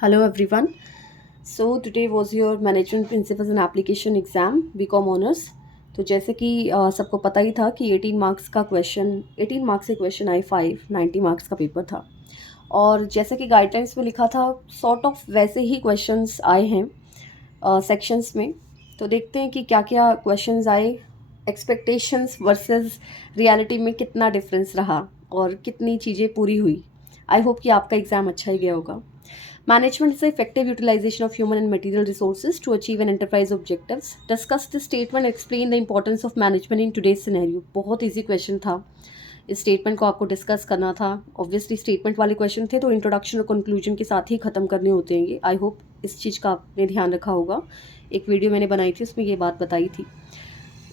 Hello everyone. So today was your management principles and application exam B Com honours. तो जैसे कि सबको पता ही था कि 18 मार्क्स से क्वेश्चन आए 90 मार्क्स का पेपर था। और जैसे कि गाइडलाइंस में लिखा था सॉर्ट ऑफ वैसे ही क्वेश्चंस आए हैं सेक्शंस में। तो देखते हैं कि क्या क्या क्वेश्चंस आए, एक्सपेक्टेशंस वर्सेस रियलिटी में कितना डिफरेंस रहा और कितनी चीज़ें पूरी हुई। आई होप कि आपका एग्ज़ाम अच्छा ही गया होगा। Management is the effective utilization of human and material resources to achieve an enterprise objectives. Discuss this statement, explain the importance of management in today's scenario. बहुत easy question था। इस statement को आपको डिस्कस करना था। ऑब्वियसली स्टेटमेंट वाले question थे तो इंट्रोडक्शन और कंक्लूजन के साथ ही ख़त्म करने होते हैं ये। आई होप इस चीज़ का आपने ध्यान रखा होगा। एक वीडियो मैंने बनाई थी उसमें ये बात बताई थी।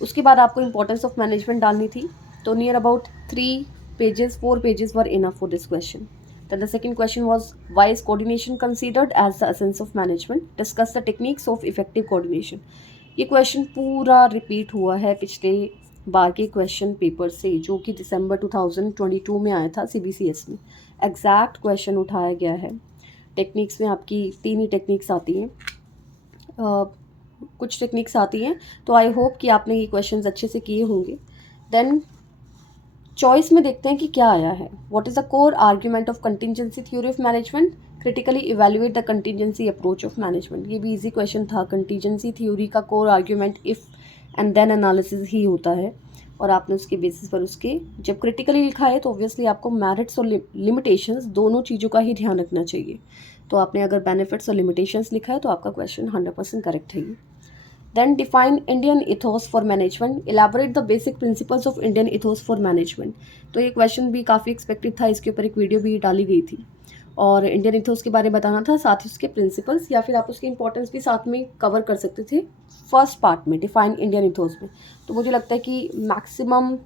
उसके बाद आपको इंपॉर्टेंस ऑफ मैनेजमेंट डालनी थी। तो near about 4 pages were enough for this question. Then the second question was, why is coordination considered as the essence of management? Discuss the techniques of effective coordination. ये question पूरा repeat हुआ है पिछले बार के question paper से, जो कि दिसंबर 2022 में आया था CBCS में। एग्जैक्ट क्वेश्चन उठाया गया है। टेक्निक्स में आपकी 3 ही टेक्निक्स आती हैं, कुछ टेक्निक्स आती हैं। तो आई होप कि आपने ये क्वेश्चंस अच्छे से किए होंगे। देन चॉइस में देखते हैं कि क्या आया है। What is the core argument of contingency theory of management? Critically evaluate the contingency approach of management. ये भी इजी क्वेश्चन था। कंटिजेंसी थ्योरी का core argument if and then analysis ही होता है, और आपने उसके बेसिस पर उसके जब क्रिटिकली लिखा है तो ऑब्वियसली आपको मेरिट्स और लिमिटेशंस दोनों चीज़ों का ही ध्यान रखना चाहिए। तो आपने अगर बेनिफिट्स और लिमिटेशंस लिखा है तो आपका क्वेश्चन 100% करेक्ट है ये। Then define Indian ethos for management. Elaborate the basic principles of Indian ethos for management. तो ये क्वेश्चन भी काफ़ी एक्सपेक्टेड था, इसके ऊपर एक वीडियो भी डाली गई थी और इंडियन इथोस के बारे में बताना था, साथ ही उसके प्रिंसिपल्स या फिर आप उसकी इंपॉर्टेंस भी साथ में कवर कर सकते थे फर्स्ट पार्ट में, डिफाइन इंडियन इथोस में। तो मुझे लगता है कि मैक्सिमम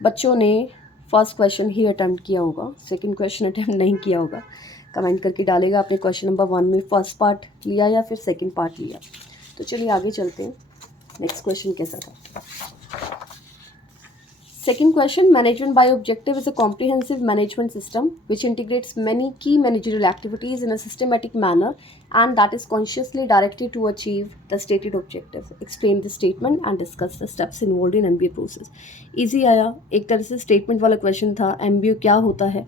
बच्चों ने फर्स्ट क्वेश्चन ही अटैम्प्ट किया होगा, सेकंड क्वेश्चन अटैम्प्ट नहीं किया होगा। कमेंट करके डालेगा आपने क्वेश्चन नंबर 1 में फर्स्ट पार्ट लिया या फिर सेकंड पार्ट लिया। तो चलिए आगे चलते हैं। नेक्स्ट क्वेश्चन कैसा था? Second question, management by objective is a comprehensive management system which integrates many key managerial activities in a systematic manner and that is consciously directed to achieve the stated objective. Explain the statement and discuss the steps involved in MBA process. Easy आया, एक तरह से statement वाला question था। MBA क्या होता है,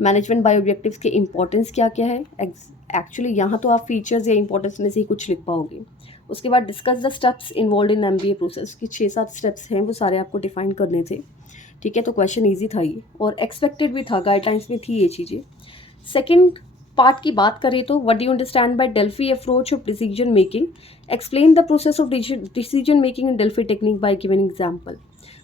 management by objectives के इंपॉर्टेंस क्या क्या है। एक्चुअली यहाँ तो आप फीचर्स या इंपॉर्टेंस में से ही कुछ लिख पाओगे। उसके बाद discuss the steps involve in MBA process की 6-7 स्टेप्स हैं, वो सारे आपको डिफाइन करने थे। ठीक है, तो क्वेश्चन इजी था ये और एक्सपेक्टेड भी था, गाइडलाइंस में थी ये चीज़ें। सेकंड पार्ट की बात करें तो what do you understand bye Delphi approach of decision making? Explain the process of decision making in Delphi technique by giving example.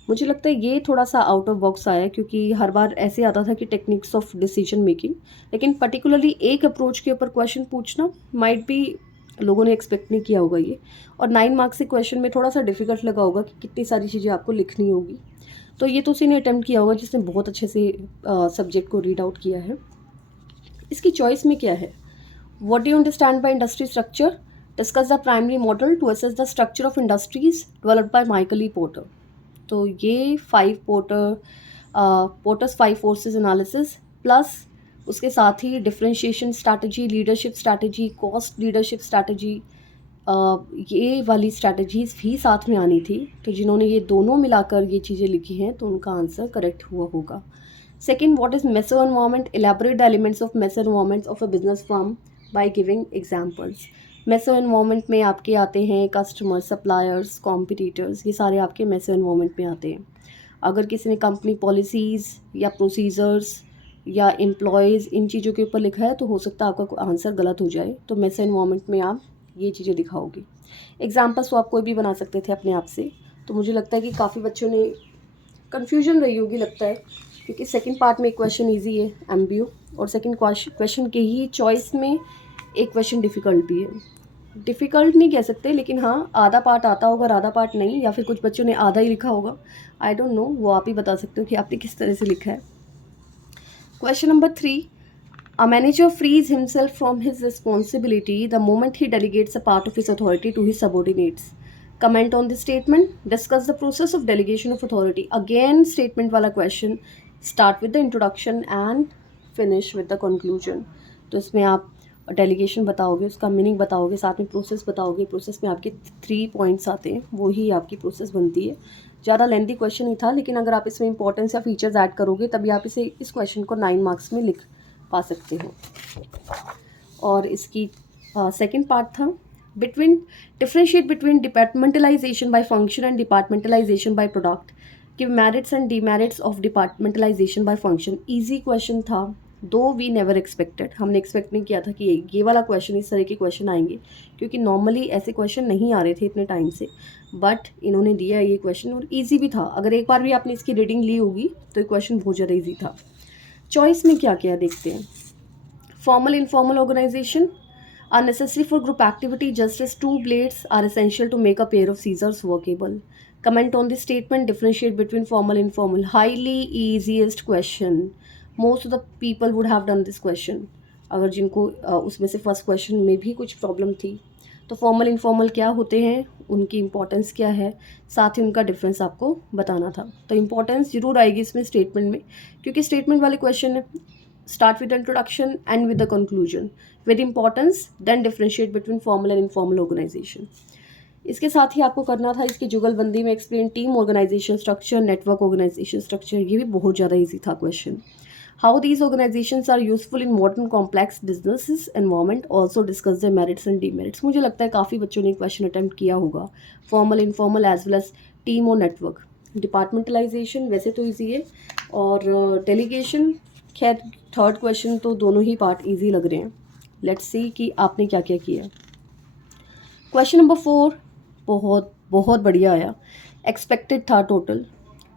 मुझे लगता है ये थोड़ा सा आउट ऑफ बॉक्स आया, क्योंकि हर बार ऐसे आता था कि टेक्निक्स ऑफ डिसीजन मेकिंग, लेकिन पर्टिकुलरली एक अप्रोच के ऊपर क्वेश्चन पूछना माइट भी लोगों ने एक्सपेक्ट नहीं किया होगा ये। और 9 मार्क्स से क्वेश्चन में थोड़ा सा डिफिकल्ट लगा होगा कि कितनी सारी चीज़ें आपको लिखनी होगी। तो ये तो उसी ने अटेम्प्ट किया होगा जिसने बहुत अच्छे से सब्जेक्ट को रीड आउट किया है। इसकी चॉइस में क्या है? What do you understand by industry structure? Discuss the primary model to assess the structure of industries developed by Michael E Porter. तो ये पोर्टर्स 5 फोर्सेस एनालिसिस प्लस उसके साथ ही differentiation strategy, leadership strategy, cost leadership strategy, ये वाली strategies भी साथ में आनी थी। तो जिन्होंने ये दोनों मिलाकर ये चीज़ें लिखी हैं तो उनका आंसर करेक्ट हुआ होगा। Second, what is meso environment? Elaborate the elements of meso environment of a business firm by giving examples. Meso environment में आपके आते हैं कस्टमर, सप्लायर्स, कॉम्पिटिटर्स, ये सारे आपके मेसो एनवायरनमेंट में आते हैं। अगर किसी ने कंपनी पॉलिसीज़ या प्रोसीजर्स या एम्प्लॉयज़ इन चीज़ों के ऊपर लिखा है तो हो सकता है आपका आंसर गलत हो जाए। तो मेसो एनवायरनमेंट में आप ये चीज़ें दिखाओगी। एग्जाम्पल्स तो आप कोई भी बना सकते थे अपने आप से। तो मुझे लगता है कि काफ़ी बच्चों ने कन्फ्यूजन रही होगी लगता है, क्योंकि सेकंड पार्ट में एक क्वेश्चन इजी है MBO और सेकंड क्वेश्चन के ही चॉइस में एक क्वेश्चन डिफ़िकल्ट भी है। डिफ़िकल्ट नहीं कह सकते, लेकिन हाँ आधा पार्ट आता होगा और आधा पार्ट नहीं, या फिर कुछ बच्चों ने आधा ही लिखा होगा। आई डोंट नो, वो आप ही बता सकते हो कि आपने किस तरह से लिखा है। Question number 3, a manager frees himself from his responsibility the moment he delegates a part of his authority to his subordinates. Comment on this statement. Discuss the process of delegation of authority. Again, statement वाला question. Start with the introduction and finish with the conclusion. तो इसमें आप delegation बताओगे, उसका meaning बताओगे, साथ में process बताओगे। प्रोसेस में आपके 3 पॉइंट्स आते हैं, वो ही आपकी प्रोसेस बनती है। ज़्यादा लेंथी क्वेश्चन ही था, लेकिन अगर आप इसमें इंपॉर्टेंस या फीचर्स ऐड करोगे तभी आप इस क्वेश्चन को 9 मार्क्स में लिख पा सकते हो। और इसकी सेकेंड पार्ट था differentiate between departmentalisation by function and departmentalisation by product, कि merits and demerits of departmentalisation by function. Easy question था, दो वी नेवर एक्सपेक्टेड, हमने एक्सपेक्ट नहीं किया था कि ये वाला क्वेश्चन, इस तरह के क्वेश्चन आएंगे, क्योंकि नॉर्मली ऐसे क्वेश्चन नहीं आ रहे थे इतने टाइम से, बट इन्होंने दिया ये क्वेश्चन और ईजी भी था। अगर एक बार भी आपने इसकी रीडिंग ली होगी तो ये क्वेश्चन बहुत ज़्यादा ईजी था। चॉइस में क्या क्या देखते हैं। Formal informal organisation are necessary for group activity just as two blades are essential to make a pair of scissors workable. Comment on this statement, differentiate between formal and informal. Highly easiest question. Most of the people would have done this question. अगर जिनको उसमें से first question में भी कुछ problem थी, तो formal informal क्या होते हैं, उनकी इंपॉर्टेंस क्या है, साथ ही उनका डिफरेंस आपको बताना था। तो इंपॉर्टेंस जरूर आएगी इसमें स्टेटमेंट में, क्योंकि स्टेटमेंट वाले क्वेश्चन है start with the introduction and with the conclusion with importance, then differentiate between formal and informal organization. इसके साथ ही आपको करना था इसकी जुगलबंदी में explain team organisation structure, network organisation structure. ये भी बहुत ज़्यादा इजी था question. How these organisations are useful in modern complex businesses environment, also discuss the merits and demerits. मुझे लगता है काफ़ी बच्चों ने क्वेश्चन अटैम्प्ट किया होगा, formal informal as well as team और नेटवर्क। डिपार्टमेंटलाइजेशन वैसे तो ईजी है, और डेलीगेशन, खैर थर्ड क्वेश्चन तो दोनों ही पार्ट इजी लग रहे हैं। लेट्स सी कि आपने क्या क्या किया। क्वेश्चन नंबर 4 बहुत बहुत बढ़िया आया, एक्सपेक्टेड था टोटल,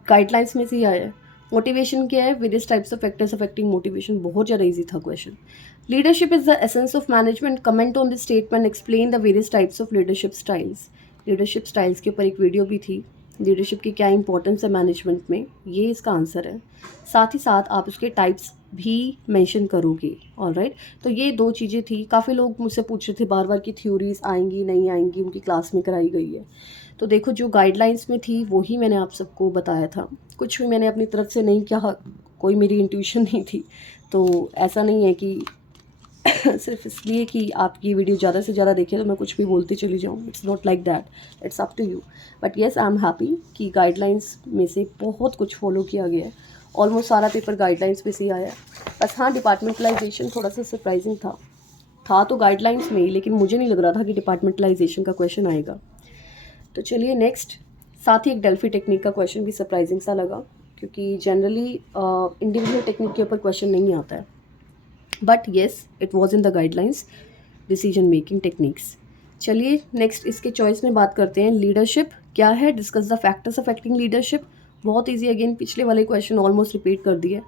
गाइडलाइंस में से ही आया। मोटिवेशन क्या है, various types of factors affecting motivation, बहुत ज़्यादा इजी था question. Leadership is the essence of management, comment on this statement, explain the various types of leadership styles. Leadership styles के ऊपर एक वीडियो भी थी, लीडरशिप की क्या इंपॉर्टेंस है मैनेजमेंट में, ये इसका आंसर है। साथ ही साथ आप उसके टाइप्स भी मेंशन करोगे। ऑलराइट, तो ये दो चीज़ें थी। काफ़ी लोग मुझसे पूछ रहे थे बार बार कि थ्योरीज आएंगी नहीं आएंगी, उनकी क्लास में कराई गई है। तो देखो, जो गाइडलाइंस में थी वो ही मैंने आप सबको बताया था, कुछ भी मैंने अपनी तरफ से नहीं कहा, कोई मेरी इंट्यूशन नहीं थी। तो ऐसा नहीं है कि सिर्फ इसलिए कि आप ये वीडियो ज़्यादा से ज़्यादा देखें तो मैं कुछ भी बोलती चली जाऊँ। It's not like that, it's up to you. But yes, I am happy कि गाइडलाइंस में से बहुत कुछ फॉलो किया गया है। ऑलमोस्ट सारा पेपर गाइडलाइंस में से ही आया है। बस हाँ, डिपार्टमेंटलाइजेशन थोड़ा सा सरप्राइजिंग था तो गाइडलाइंस में ही, लेकिन मुझे नहीं लग रहा था कि डिपार्टमेंटलाइजेशन का क्वेश्चन आएगा। तो चलिए नेक्स्ट, साथ ही एक डेल्फी टेक्निक का क्वेश्चन भी सरप्राइजिंग सा लगा, क्योंकि जनरली इंडिविजुअल टेक्निक के ऊपर क्वेश्चन नहीं आता है, but yes it was in the guidelines, decision making techniques. चलिए नेक्स्ट इसके चॉइस में बात करते हैं। लीडरशिप क्या है, discuss the factors affecting leadership, बहुत ईजी, अगेन पिछले वाले क्वेश्चन ऑलमोस्ट रिपीट कर दिए।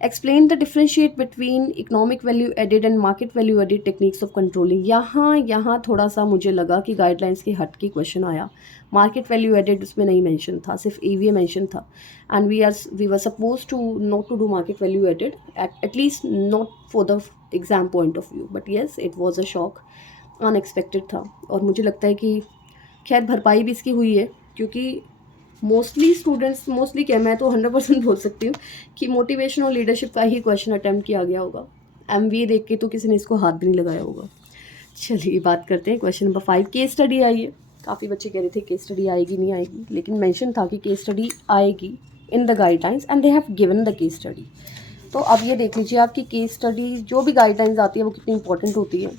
Explain the differentiate between economic value added and market value added techniques of controlling. यहाँ थोड़ा सा मुझे लगा कि गाइडलाइंस के हट के क्वेश्चन आया। मार्केट वैल्यू एडेड उसमें नहीं मेंशन था, सिर्फ EVA मेंशन था, and we were suppose to not to do market value added, at least not for the exam point of view. But yes, it was a shock, unexpected था। और मुझे लगता है कि खैर भरपाई भी इसकी हुई है, क्योंकि मोस्टली स्टूडेंट्स, मोस्टली क्या, मैं तो 100% बोल सकती हूँ कि मोटिवेशन और लीडरशिप का ही क्वेश्चन अटैम्प्ट किया गया होगा। MBA देख के तो किसी ने इसको हाथ भी नहीं लगाया होगा। चलिए बात करते हैं क्वेश्चन नंबर 5। केस स्टडी आई है, काफ़ी बच्चे कह रहे थे केस स्टडी आएगी नहीं आएगी, लेकिन मेंशन था कि केस स्टडी आएगी इन the guidelines and they have given the case study. तो अब ये देख लीजिए आपकी केस स्टडी, जो भी गाइडलाइंस आती है वो कितनी इंपॉर्टेंट होती है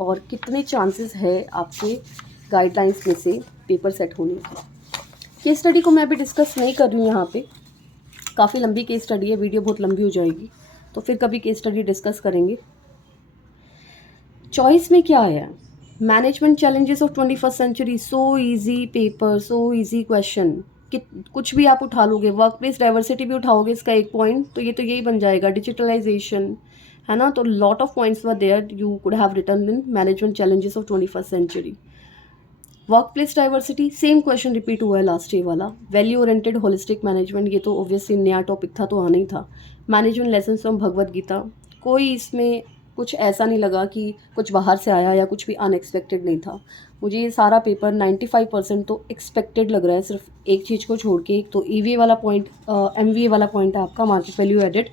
और कितने चांसेस है आपके गाइडलाइंस में से पेपर सेट होने की। केस स्टडी को मैं अभी डिस्कस नहीं कर रही हूँ यहाँ पे, काफ़ी लंबी केस स्टडी है, वीडियो बहुत लंबी हो जाएगी, तो फिर कभी केस स्टडी डिस्कस करेंगे। चॉइस में क्या आया, management challenges of 21st century, so easy paper, so easy question, कि कुछ भी आप उठा लोगे। वर्क प्लेस डाइवर्सिटी भी उठाओगे इसका एक पॉइंट, तो ये तो यही बन जाएगा, डिजिटलाइजेशन, है ना। तो lot of points were there you could have written in management challenges of 21st century. Work place diversity, same question repeat हुआ है लास्ट ईयर वाला। वैल्यू ओरिएंटेड होलिस्टिक मैनेजमेंट, ये तो ऑब्वियसली नया टॉपिक था तो आना ही था। Management lesson from Bhagavad Gita, कोई इसमें कुछ ऐसा नहीं लगा कि कुछ बाहर से आया या कुछ भी अनएक्सपेक्टेड नहीं था। मुझे ये सारा पेपर 95% तो एक्सपेक्टेड लग रहा है, सिर्फ एक चीज़ को छोड़ के। एक तो EVA वाला पॉइंट, MVA वाला पॉइंट है आपका, मार्केट वैल्यू एडेड,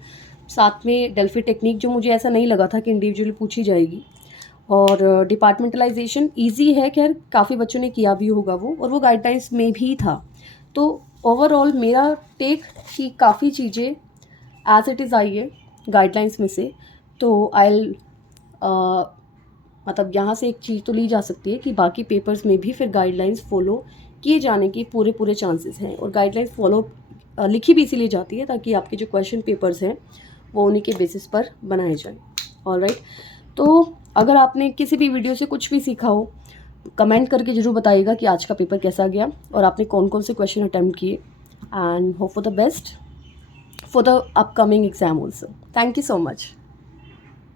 साथ में डेल्फी टेक्निक, जो मुझे ऐसा नहीं लगा था कि इंडिविजुअली पूछी जाएगी, और डिपार्टमेंटलाइजेशन इजी है, खैर काफ़ी बच्चों ने किया भी होगा वो, और वो गाइडलाइंस में भी था। तो ओवरऑल मेरा टेक कि काफ़ी चीज़ें एज इट इज़ आई है गाइडलाइंस में से। तो आई मतलब यहाँ से एक चीज़ तो ली जा सकती है कि बाकी पेपर्स में भी फिर गाइडलाइंस फॉलो किए जाने के पूरे पूरे चांसेस हैं, और गाइडलाइंस फॉलो लिखी भी इसीलिए जाती है ताकि आपके जो क्वेश्चन पेपर्स हैं वो उन्हीं के बेसिस पर बनाए जाएं। ऑलराइट, तो अगर आपने किसी भी वीडियो से कुछ भी सीखा हो, कमेंट करके ज़रूर बताइएगा कि आज का पेपर कैसा गया और आपने कौन कौन से क्वेश्चन अटेम्प्ट किए, and hope for the best for the upcoming exam also. Thank you so much.